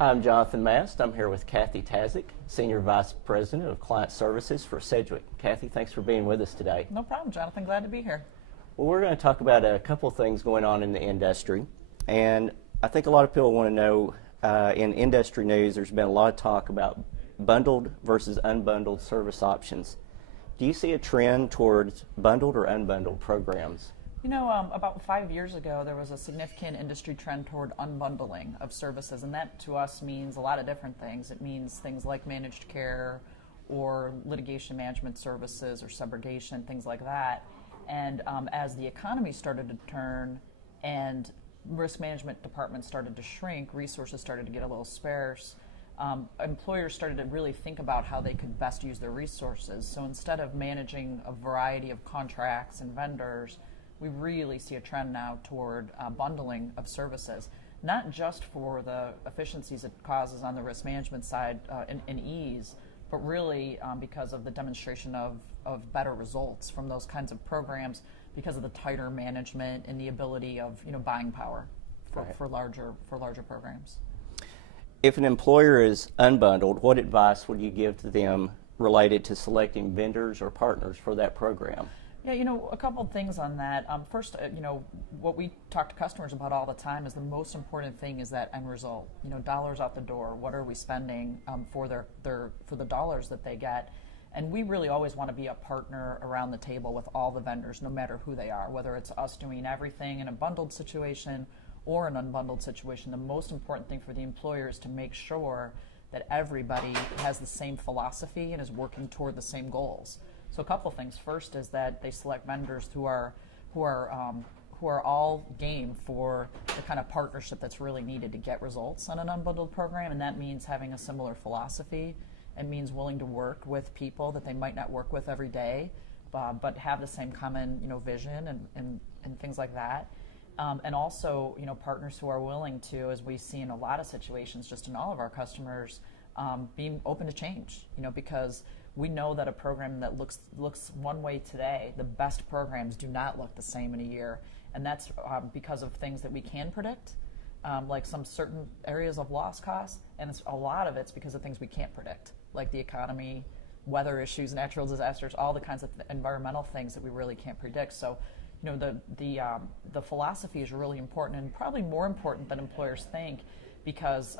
I'm Jonathan Mast. I'm here with Kathy Tazic, Senior Vice President of Client Services for Sedgwick. Kathy, thanks for being with us today. No problem, Jonathan. Glad to be here. Well, we're going to talk about a couple of things going on in the industry. And I think a lot of people want to know, in industry news, there's been a lot of talk about bundled versus unbundled service options. Do you see a trend towards bundled or unbundled programs? You know, about 5 years ago, there was a significant industry trend toward unbundling of services, and that to us means a lot of different things. It means things like managed care or litigation management services or subrogation, things like that. And as the economy started to turn and risk management departments started to shrink, resources started to get a little sparse, employers started to really think about how they could best use their resources. So instead of managing a variety of contracts and vendors, we really see a trend now toward bundling of services, not just for the efficiencies it causes on the risk management side and ease, but really because of the demonstration of better results from those kinds of programs because of the tighter management and the ability of buying power for larger programs. If an employer is unbundled, what advice would you give to them related to selecting vendors or partners for that program? Yeah, a couple of things on that. First, what we talk to customers about all the time is the most important thing is that end result. Dollars out the door. What are we spending for the dollars that they get? And we really always want to be a partner around the table with all the vendors, no matter who they are, whether it's us doing everything in a bundled situation or an unbundled situation. The most important thing for the employer is to make sure that everybody has the same philosophy and is working toward the same goals. So a couple of things. First is that they select vendors who are all game for the kind of partnership that's really needed to get results on an unbundled program, and that means having a similar philosophy. It means willing to work with people that they might not work with every day, but have the same common vision and things like that. And also partners who are willing to, as we see in a lot of situations, just in all of our customers, being open to change. Because we know that a program that looks one way today, the best programs do not look the same in a year, and that's because of things that we can predict, like some certain areas of loss costs, and a lot of it's because of things we can't predict, like the economy, weather issues, natural disasters, all the kinds of environmental things that we really can't predict. So, the philosophy is really important, and probably more important than employers think, because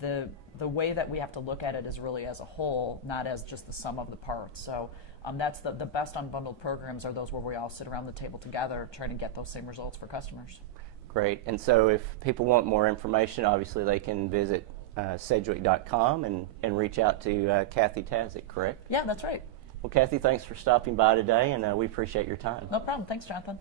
the way that we have to look at it is really as a whole, not as just the sum of the parts. So that's the best unbundled programs are those where we all sit around the table together trying to get those same results for customers. Great. And so if people want more information, obviously they can visit Sedgwick.com and reach out to Kathy Tazic, correct? Yeah, that's right. Well, Kathy, thanks for stopping by today, and we appreciate your time. No problem. Thanks, Jonathan.